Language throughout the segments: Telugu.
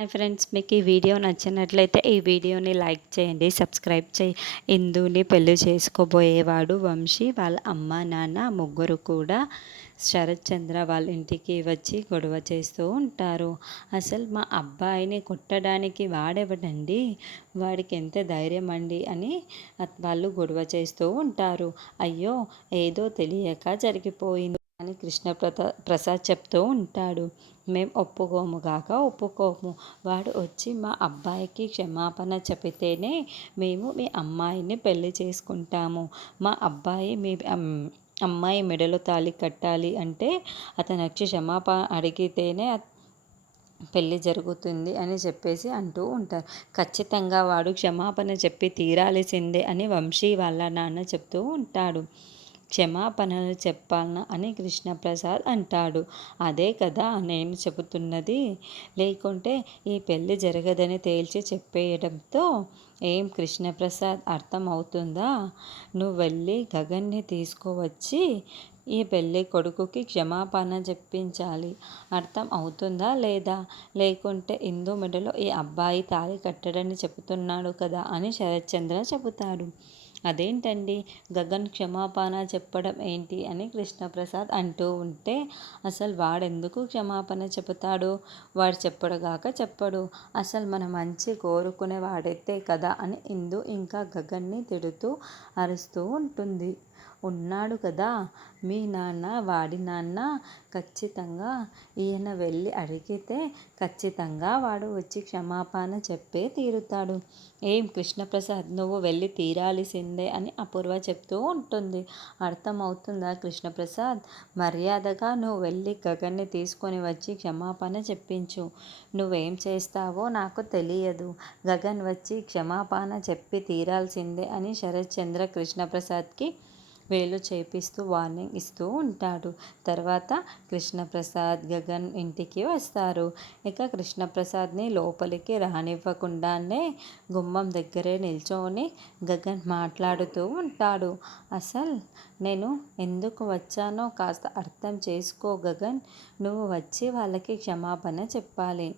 హాయ్ ఫ్రెండ్స్, మీకు ఈ వీడియో నచ్చినట్లయితే ఈ వీడియోని లైక్ చేయండి, సబ్స్క్రైబ్ చేయి. ఇందుని పెళ్లి చేసుకోబోయేవాడు వంశీ వాళ్ళ అమ్మ నాన్న ముగ్గురు కూడా శరత్ చంద్ర వాళ్ళ ఇంటికి వచ్చి గొడవ చేస్తూ ఉంటారు. అసలు మా అబ్బాయిని కొట్టడానికి వాడెవడండి, వాడికి ఎంత ధైర్యం అండి అని వాళ్ళు గొడవ చేస్తూ ఉంటారు. అయ్యో, ఏదో తెలియక జరిగిపోయింది అని ప్రసాద్ చెప్తూ ఉంటాడు. మేము ఒప్పుకోము. వాడు వచ్చి మా అబ్బాయికి క్షమాపణ చెబితేనే మేము మీ అమ్మాయిని పెళ్లి చేసుకుంటాము. మా అబ్బాయి మీ అమ్మాయి మెడలో తాళి కట్టాలి అంటే అతను వచ్చి క్షమాపణ అడిగితేనే పెళ్ళి జరుగుతుంది అని చెప్పేసి అంటూ ఉంటారు. ఖచ్చితంగా వాడు క్షమాపణ చెప్పి తీరాల్సిందే అని వంశీ వాళ్ళ నాన్న చెప్తూ ఉంటాడు. క్షమాపణలు చెప్పాలనా అని కృష్ణప్రసాద్ అంటాడు. అదే కదా నేను చెబుతున్నది. లేకుంటే ఈ పెళ్ళి జరగదని తేల్చి చెప్పేయడంతో ఏం కృష్ణప్రసాద్ అర్థం అవుతుందా? నువ్వు వెళ్ళి గగన్ని తీసుకువచ్చి ఈ పెళ్ళి కొడుకుకి క్షమాపణ చెప్పించాలి. అర్థం అవుతుందా లేదా? లేకుంటే ఇందు మెడలో ఈ అబ్బాయి తాళి కట్టడని చెబుతున్నాడు కదా అని శరత్చంద్ర చెబుతాడు. అదేంటండి, గగన్ క్షమాపణ చెప్పడం ఏంటి అని కృష్ణప్రసాద్ అంటూ ఉంటే, అసలు వాడెందుకు క్షమాపణ చెబుతాడు? వాడు చెప్పడుగాక చెప్పడు. అసలు మన మంచి కోరుకునే వాడైతే కదా అని ఇందు ఇంకా గగన్ని తిడుతూ అరుస్తూ ఉన్నాడు కదా మీ నాన్న, వాడి నాన్న. ఖచ్చితంగా ఈయన వెళ్ళి అడిగితే ఖచ్చితంగా వాడు వచ్చి క్షమాపణ చెప్పే తీరుతాడు. ఏం కృష్ణప్రసాద్, నువ్వు వెళ్ళి తీరాల్సిందే అని అపూర్వ చెప్తూ ఉంటుంది. అర్థమవుతుందా కృష్ణప్రసాద్? మర్యాదగా నువ్వు వెళ్ళి గగన్ని తీసుకొని వచ్చి క్షమాపణ చెప్పించు. నువ్వేం చేస్తావో నాకు తెలియదు. గగన్ వచ్చి క్షమాపణ చెప్పి తీరాల్సిందే అని శరత్చంద్ర కృష్ణప్రసాద్కి వేలు చేపిస్తూ వార్నింగ్ ఇస్తూ ఉంటాడు. తర్వాత కృష్ణప్రసాద్ గగన్ ఇంటికి వస్తారు. ఇక కృష్ణప్రసాద్ని లోపలికి రానివ్వకుండానే గుమ్మం దగ్గరే నిల్చొని గగన్ మాట్లాడుతూ ఉంటాడు. అసలు నేను ఎందుకు వచ్చానో కాస్త అర్థం చేసుకో గగన్. నువ్వు వచ్చి వాళ్ళకి క్షమాపణ చెప్పాలి.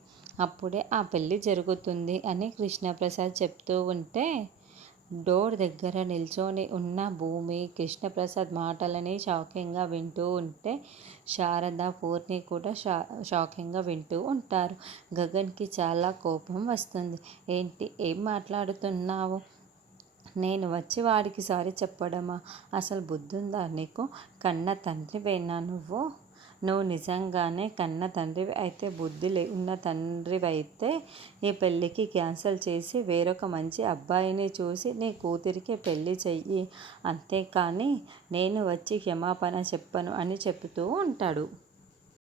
అప్పుడే ఆ పెళ్ళి జరుగుతుంది అని కృష్ణప్రసాద్ చెప్తూ ఉంటే డోర్ దగ్గర నిల్చొని ఉన్న భూమి కృష్ణప్రసాద్ మాటలని షాకింగ్గా వింటూ ఉంటే శారద, పూర్ణి కూడా షాకింగ్గా వింటూ ఉంటారు. గగన్కి చాలా కోపం వస్తుంది. ఏంటి, ఏం మాట్లాడుతున్నావు? నేను వచ్చి వాడికి సారీ చెప్పడమా? అసలు బుద్ధుందా నీకు? కన్న తండ్రివేనా నువ్వు? నువ్వు నిజంగానే కన్న తండ్రివి అయితే, బుద్ధి ఉన్న తండ్రివైతే ఈ పెళ్ళికి క్యాన్సిల్ చేసి వేరొక మంచి అబ్బాయిని చూసి నీ కూతురికి పెళ్ళి చెయ్యి. అంతేకాని నేను వచ్చి క్షమాపణ చెప్పను అని చెబుతూ ఉంటాడు.